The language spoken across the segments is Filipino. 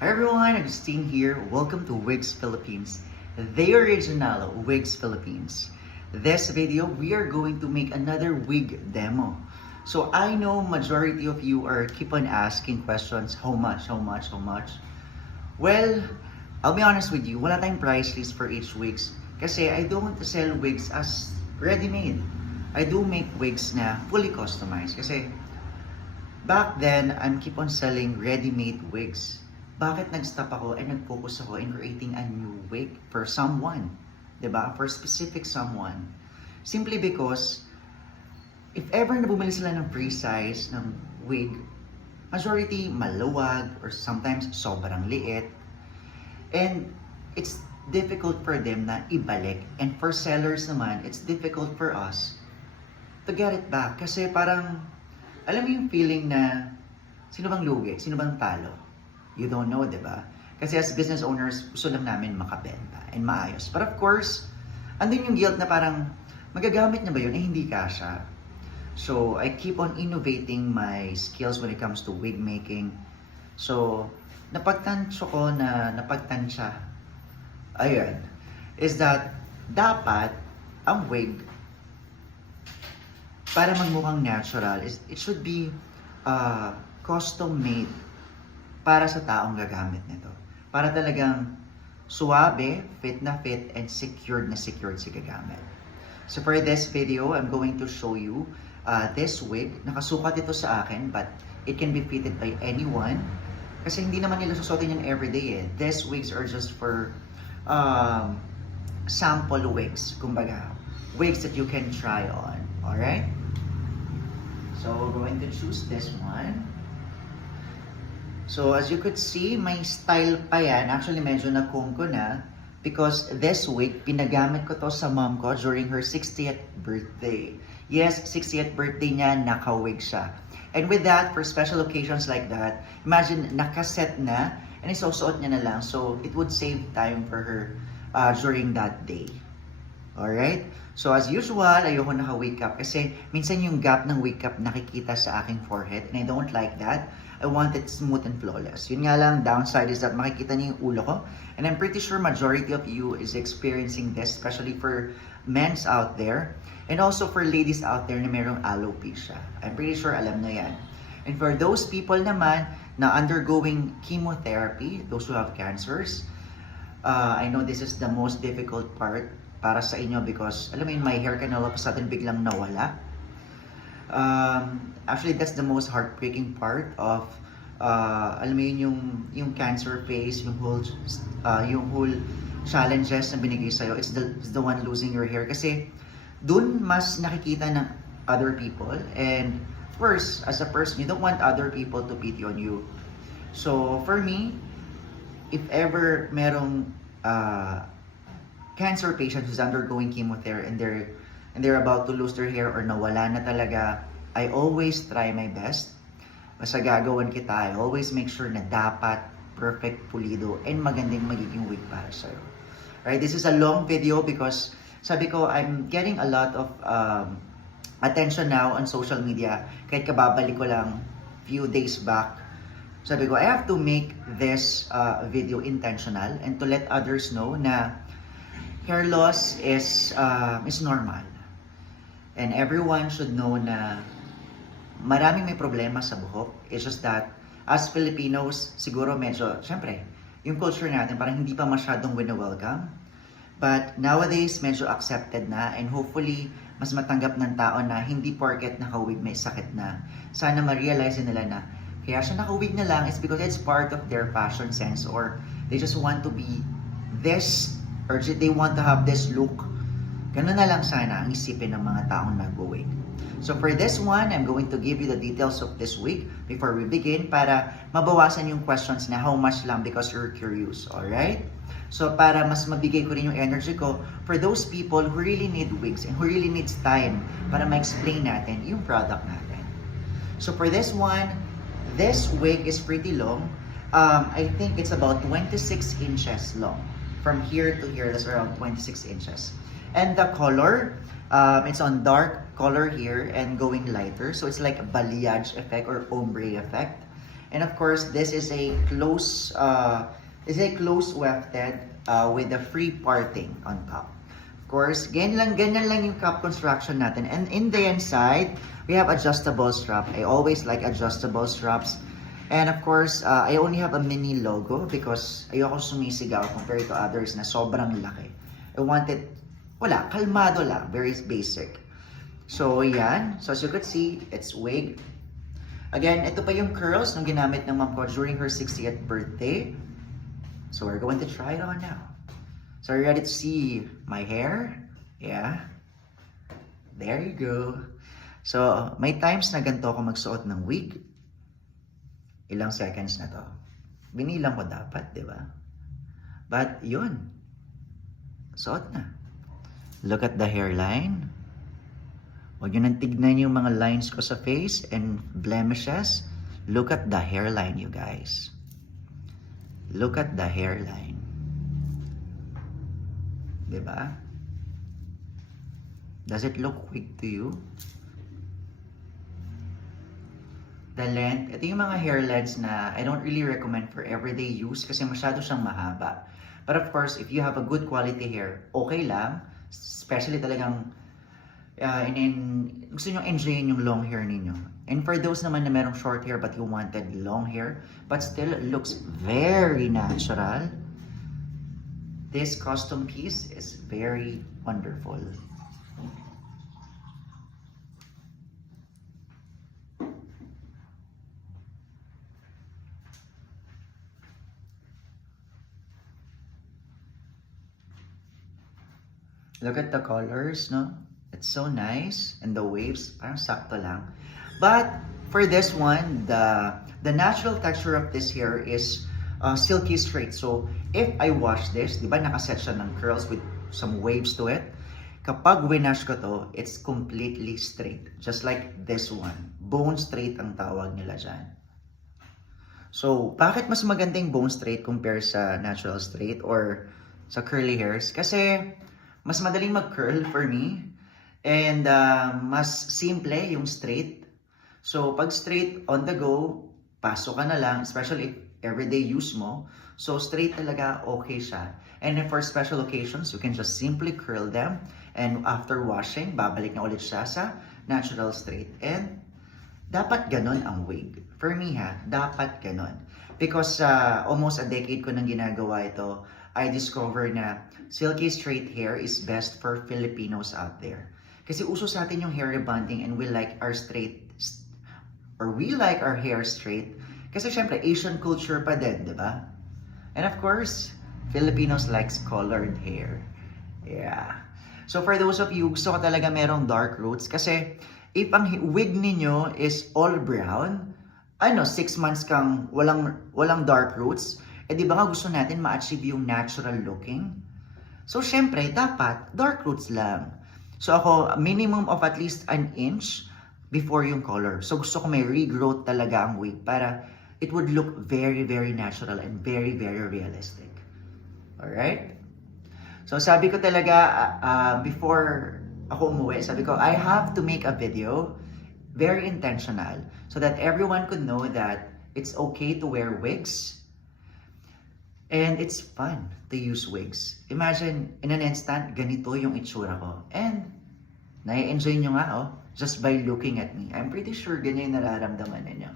Hi everyone, Agustin here. Welcome to Wigs Philippines, the original Wigs Philippines. This video, we are going to make another wig demo. So I know majority of you are keep on asking questions, how much? Well, I'll be honest with you, wala tayong price list for each wigs. Kasi I don't sell wigs as ready-made. I do make wigs na fully customized. Kasi back then, I'm keep on selling ready-made wigs. Bakit nag-stop ako and nag-focus ako in creating a new wig for someone? 'Di ba? For specific someone. Simply because, if ever na bumili sila ng free size ng wig, majority maluwag or sometimes sobrang liit. And it's difficult for them na ibalik. And for sellers naman, it's difficult for us to get it back. Kasi parang, alam mo yung feeling na, sino bang lugi? Sino bang talo? You don't know, di ba? Kasi as business owners, gusto lang namin makabenta and maayos. But of course, andun yung guilt na parang, magagamit na ba yun? Hindi kasha. So, I keep on innovating my skills when it comes to wig making. So, napagtansya, ayun, is that dapat ang wig, para magmukhang natural, it should be custom made para sa taong gagamit nito. Para talagang suwabe, fit na fit, and secured na secured si gagamit. So for this video, I'm going to show you this wig. Nakasukat ito sa akin, but it can be fitted by anyone. Kasi hindi naman nila susuotin yan everyday eh. These wigs are just for sample wigs. Kumbaga, wigs that you can try on. Alright? So we're going to choose this one. So as you could see, may style pa yan. Actually, medyo na-comb ko na. Because this wig, pinagamit ko to sa mom ko during her 60th birthday. Yes, 60th birthday niya, naka-wig siya. And with that, for special occasions like that, imagine, nakaset na, and isusuot niya na lang. So, it would save time for her during that day. Alright? So, as usual, ayoko naka-wig cap kasi minsan yung gap ng wig cap nakikita sa aking forehead and I don't like that. I want it smooth and flawless. Yun nga lang, downside is that makikita niyo yung ulo ko. And I'm pretty sure majority of you is experiencing this, especially for men's out there. And also for ladies out there na mayroong alopecia. I'm pretty sure alam na yan. And for those people naman na undergoing chemotherapy, those who have cancers, I know this is the most difficult part para sa inyo because, alam mo yun, my hair can all of a sudden biglang nawala. Actually, that's the most heartbreaking part of, alam mo yun, yung cancer phase, yung whole challenges na binigay sa'yo. It's the one losing your hair. Kasi, dun mas nakikita ng other people. And, first, as a person, you don't want other people to pity on you. So, for me, if ever merong cancer patient who's undergoing chemotherapy and they're about to lose their hair or nawala na talaga, I always try my best. Basta gagawin kita, I always make sure na dapat perfect, pulido, and magandang magiging wig para sa'yo. Right, this is a long video because sabi ko, I'm getting a lot of attention now on social media. Kahit kababalik ko lang few days back, sabi ko, I have to make this video intentional and to let others know na hair loss is normal. And everyone should know na maraming may problema sa buhok. It's just that, as Filipinos, siguro medyo, syempre, yung culture natin parang hindi pa masyadong wina-welcome. But nowadays, medyo accepted na and hopefully, mas matanggap ng tao na hindi porket nakawig may sakit na. Sana ma-realize nila na kaya siya nakawig na lang is because it's part of their fashion sense or they just want to be this or they want to have this look. Ganun na lang sana ang isipin ng mga taong nag-wig. So for this one, I'm going to give you the details of this wig before we begin para mabawasan yung questions na how much lang because you're curious, alright? So para mas mabigay ko rin yung energy ko for those people who really need wigs and who really needs time para ma-explain natin yung product natin. So for this one, this wig is pretty long. I think it's about 26 inches long. From here to here, that's around 26 inches. And the color, it's on dark color here and going lighter. So it's like a balayage effect or ombre effect. And of course, this is a close wefted with a free parting on top. Of course, ganyan lang yung cup construction natin. And in the inside, we have adjustable strap. I always like adjustable straps. And of course, I only have a mini logo because ayoko sumisigaw compared to others na sobrang laki. I wanted, kalmado lang, very basic. So, yan. So, as you could see, it's wig. Again, ito pa yung curls nung ginamit ng mom ko during her 60th birthday. So, we're going to try it on now. So, are you ready to see my hair? Yeah. There you go. So, may times na ganito ako magsuot ng wig. Ilang seconds na to. Binilang ko dapat, di ba? But, yun. Suot na. Look at the hairline. Huwag nyo nang tignan yung mga lines ko sa face and blemishes. Look at the hairline, you guys. Look at the hairline. Diba? Does it look wig to you? The length, ito yung mga hair lengths na I don't really recommend for everyday use kasi masyado siyang mahaba. But of course, if you have a good quality hair, okay lang. Especially talagang gusto nyo enjoyin yung long hair ninyo. And for those naman na merong short hair but you wanted long hair, but still looks very natural, this custom piece is very wonderful. Look at the colors, no? It's so nice. And the waves, parang sakto lang. But for this one, the natural texture of this hair is silky straight. So if I wash this, di ba nakaset siya ng curls with some waves to it? Kapag winash ko to, it's completely straight. Just like this one. Bone straight ang tawag nila dyan. So, bakit mas magandang bone straight compare sa natural straight or sa curly hairs? Kasi mas madaling mag-curl for me. And mas simple yung straight. So, pag straight on the go, pasok ka na lang, especially if everyday use mo. So, straight talaga okay siya. And then for special occasions, you can just simply curl them. And after washing, babalik na ulit siya sa natural straight. And dapat ganon ang wig. For me dapat ganon. Because almost a decade ko nang ginagawa ito, I discovered na silky straight hair is best for Filipinos out there. Kasi uso sa atin yung hair rebonding and we like our hair straight. Kasi syempre, Asian culture pa din, di ba? And of course, Filipinos likes colored hair. Yeah. So for those of you, gusto ko talaga merong dark roots. Kasi if ang wig ninyo is all brown, 6 months kang walang dark roots, di ba nga gusto natin ma-achieve yung natural looking? So syempre, dapat dark roots lang. So ako, minimum of at least an inch before yung color. So gusto ko may regrowth talaga ang wig para it would look very, very natural and very, very realistic. Alright? So sabi ko talaga, before ako umuwi, sabi ko, I have to make a video, very intentional, so that everyone could know that it's okay to wear wigs. And it's fun to use wigs. Imagine, in an instant, ganito yung itsura ko. And, nai-enjoy nyo nga, just by looking at me. I'm pretty sure ganyan yung nararamdaman ninyo.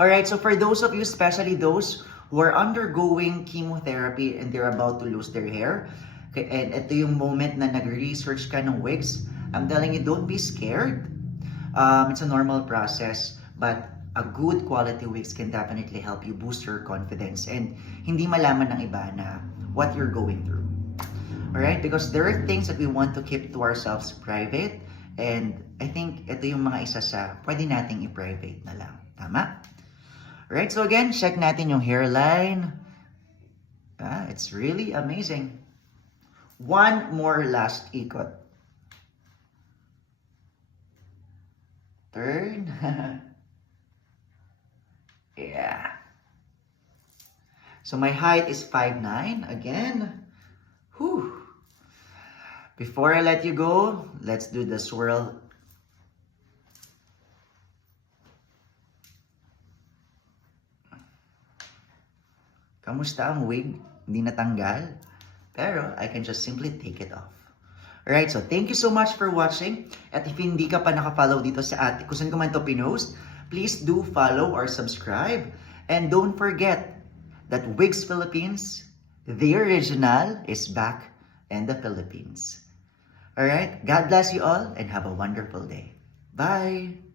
Alright, so for those of you, especially those who are undergoing chemotherapy and they're about to lose their hair, and ito yung moment na nag-research ka ng wigs, I'm telling you, don't be scared. It's a normal process, but a good quality wigs can definitely help you boost your confidence and hindi malaman ng iba na what you're going through. Alright? Because there are things that we want to keep to ourselves private, and I think ito yung mga isa sa pwede nating i-private na lang. Tama? Alright, so again, check natin yung hairline. It's really amazing. One more last ikot. Turn. Yeah. So my height is 5'9". Again. Whew. Before I let you go, let's do the swirl. Kamusta ang wig? Hindi natanggal? Pero I can just simply take it off. Alright, so thank you so much for watching. At if hindi ka pa nakafollow dito sa kung saan ko man ito pinost, please do follow or subscribe. And don't forget that Wigs Philippines, the original, is back in the Philippines. Alright, God bless you all and have a wonderful day. Bye!